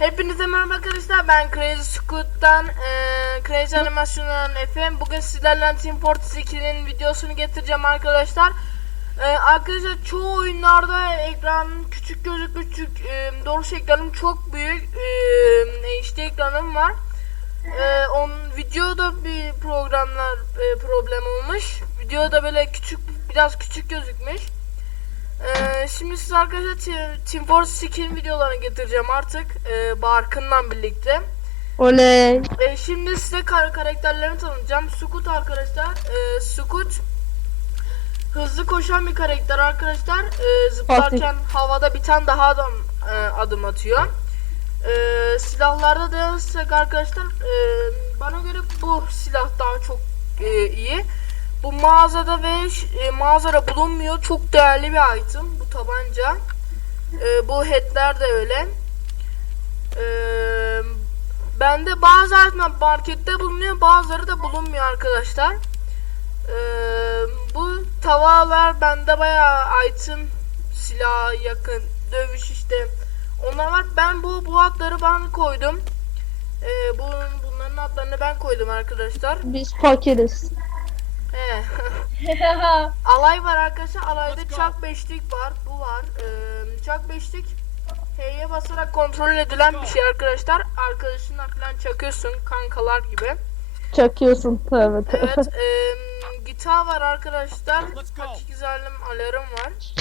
Hepinize merhaba arkadaşlar. Ben Crazy Squid'dan eee Crazy Animasyon'dan Efem. Bugün sizlerle Team Fortress 2'nin videosunu getireceğim arkadaşlar. Eee, arkadaşlar çoğu oyunlarda ekran küçük gözüküyor. Küçük, eee, doğrusu ekranım çok büyük. Eee HD ekranım var. Eee on videoda bir programlar eee, problem olmuş. Videoda böyle küçük biraz küçük gözükmüş. Ee, şimdi size arkadaşlar Te- Team Fortress 2'nin videolarını getireceğim artık ee, Barkın'la birlikte. Oley. Ee, şimdi size kar karakterlerini tanıtacağım. Sukut arkadaşlar. Ee, Sukut hızlı koşan bir karakter arkadaşlar. Ee, zıplarken havada bir tane daha adam e, adım atıyor. Ee, silahlarda değilsek arkadaşlar e, bana göre bu silah daha çok e, iyi. Bu mağazada ve e, mağazada bulunmuyor. Çok değerli bir item bu tabanca. E, bu headler de öyle. E, bende bazı itemler markette bulunuyor, bazıları da bulunmuyor arkadaşlar. E, bu tavalar bende bayağı item, silah yakın, dövüş işte. Onlar var. Ben bu bu adları ben koydum. E, bu bunların adlarını ben koydum arkadaşlar. Biz fakiriz. He. Alay var arkadaşlar. Alayda çak beşlik var. Bu var. Ee, çak beşlik H'ye basarak kontrol edilen bir şey arkadaşlar. Arkadaşınla falan çakıyorsun kankalar gibi. Çakıyorsun evet. Evet. ee, gitar var arkadaşlar. Hakiki zalim alarm var.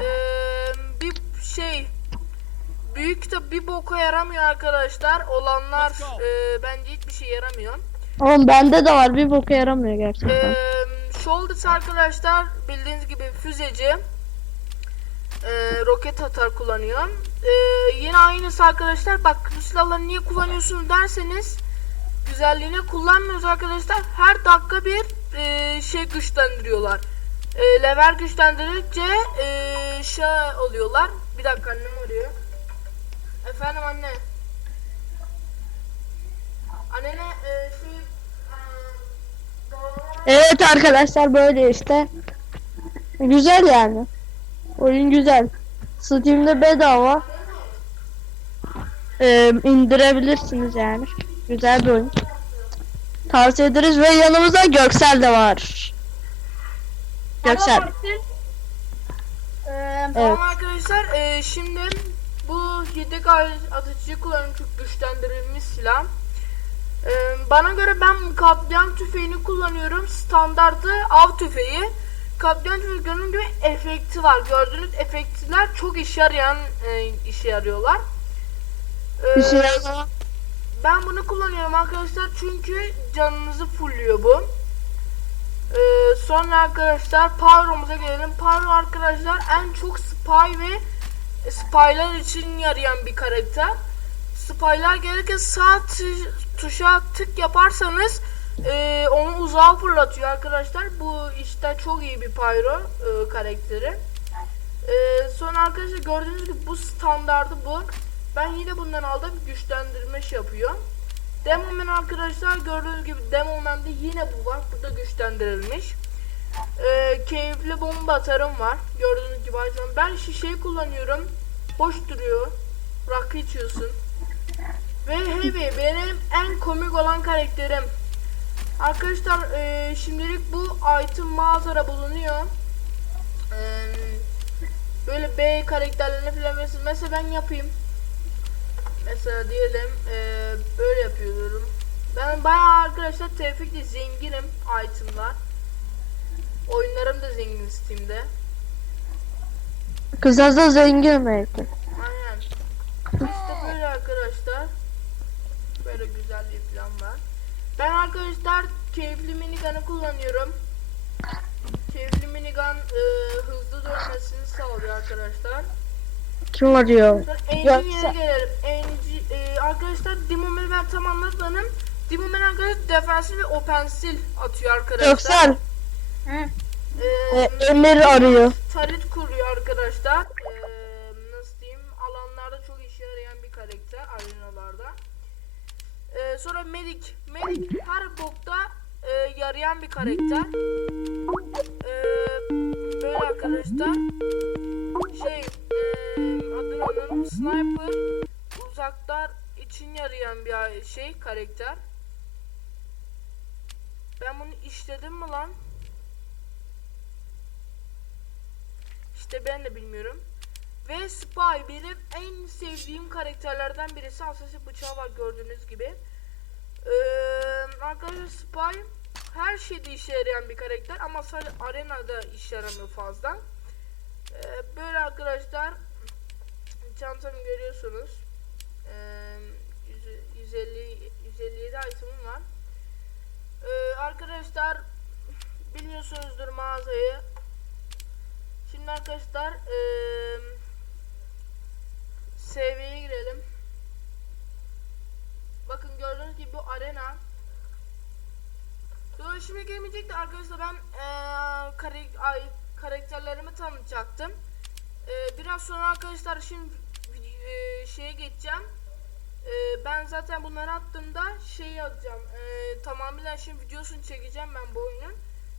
Ee, bir şey büyük de bir boka yaramıyor arkadaşlar. Olanlar ee, bence hiçbir şey yaramıyor. Oğlum bende de var bir boka yaramıyor gerçekten. Eee Shoulders arkadaşlar bildiğiniz gibi füzeci. Eee, roket atar kullanıyor. Eee, yine aynısı arkadaşlar. Bak bu silahları niye kullanıyorsunuz derseniz güzelliğine kullanmıyoruz arkadaşlar. Her dakika bir eee, şey güçlendiriyorlar. Eee, level güçlendirdikçe eee şey oluyorlar. Bir dakika annem arıyor. Efendim anne. Annene eee şey eee, doğru- Evet arkadaşlar böyle işte. Güzel yani. Oyun güzel. Steam'de bedava. Ee, indirebilirsiniz yani. Güzel bir oyun. Tavsiye ederiz ve yanımızda Göksel de var. Göksel. Ee, Tamam arkadaşlar ee, şimdi bu yedek atıcıyı kullanıyorum çok güçlendirilmiş silah. Ee, bana göre ben katliam tüfeğini kullanıyorum. Standartı av tüfeği. Katliam tüfeği gördüğünüz gibi efekti var. Gördüğünüz efektler çok işe yarayan e, işe yarıyorlar. Ee, Bir şey ben bunu kullanıyorum arkadaşlar çünkü canınızı fulluyor bu. Ee, sonra arkadaşlar Pyro'muza gelelim. Pyro arkadaşlar en çok spy ve spylar için yarayan bir karakter. Spylar gelirken sağ tuşa tık yaparsanız e, onu uzağa fırlatıyor arkadaşlar. Bu işte çok iyi bir Pyro e, karakteri. Ee, sonra arkadaşlar gördüğünüz gibi bu standardı bu. Ben yine bundan aldım güçlendirme şey yapıyor. Demoman arkadaşlar gördüğünüz gibi Demoman'da yine bu var. Burada güçlendirilmiş. Ee, keyifli bomba atarım var. Gördüğünüz gibi açıyorum. Ben şişeyi kullanıyorum. Boş duruyor. Rakı içiyorsun. Ve Heavy benim en komik olan karakterim. Arkadaşlar ee, şimdilik bu item mağazada bulunuyor. Ee, böyle B karakterlerine falan mesela, mesela ben yapayım. Mesela diyelim eee, böyle yapıyorum. Ben bayağı arkadaşlar Tevfik'le zenginim itemlar. Oyunlarım da zengin Steam'de. Kısasa zengin belki. Aynen. İşte böyle arkadaşlar. Böyle güzel bir plan var. Ben arkadaşlar keyifli minigun'ı kullanıyorum. Keyifli minigun eee, hızlı dönmesini sağlıyor arkadaşlar. Kim arıyor? Yoksa- gelelim. Engine, e, arkadaşlar Demoman'ı ben tam anlatmadım. Demoman arkadaşlar defensif ve offensive atıyor arkadaşlar. Göksel. E, E, Emir arıyor. Talit kuruyor arkadaşlar. E, nasıl diyeyim? Alanlarda çok işe yarayan bir karakter arenalarda. E, sonra Medic. Medic her bokta e, yarayan bir karakter. E, böyle arkadaşlar. Şey, e, adını anladım. Sniper. için yarayan bir şey karakter. Ben bunu işledim mi lan? İşte ben de bilmiyorum. Ve Spy benim en sevdiğim karakterlerden birisi. Asası bıçağı var gördüğünüz gibi. Ee, arkadaşlar Spy her şeyde işe yarayan bir karakter ama sadece arenada işe yaramıyor fazla. Ee, böyle arkadaşlar çantamı görüyorsunuz. Ee, 100 150 157 item'ım var. Ee, arkadaşlar biliyorsunuzdur mağazayı. Şimdi arkadaşlar eee seviyeye girelim. Bakın gördüğünüz gibi bu arena. Yo şimdi gelmeyecek de arkadaşlar ben eee kare, ay, karakterlerimi tanıtacaktım. Eee, biraz sonra arkadaşlar şimdi eee, şeye geçeceğim. Eee, ben zaten bunları attığımda şey yazacağım. Eee tamamen şimdi videosunu çekeceğim ben bu oyunun.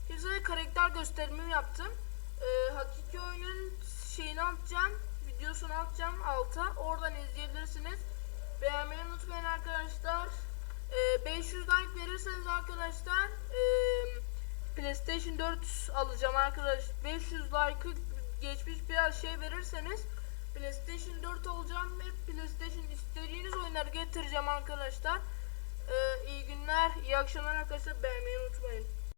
Şimdi karakter gösterimimi yaptım. Eee hakiki oyunun şeyini atacağım. Videosunu atacağım alta. Oradan izleyebilirsiniz. Beğenmeyi unutmayın arkadaşlar. Eee, 500 like verirseniz arkadaşlar eee, PlayStation 4 alacağım arkadaş. 500 like'ı geçmiş biraz şey verirseniz PlayStation 4 alacağım ve PlayStation istediğiniz oyunları getireceğim arkadaşlar. Ee, iyi günler, iyi akşamlar arkadaşlar. Beğenmeyi unutmayın.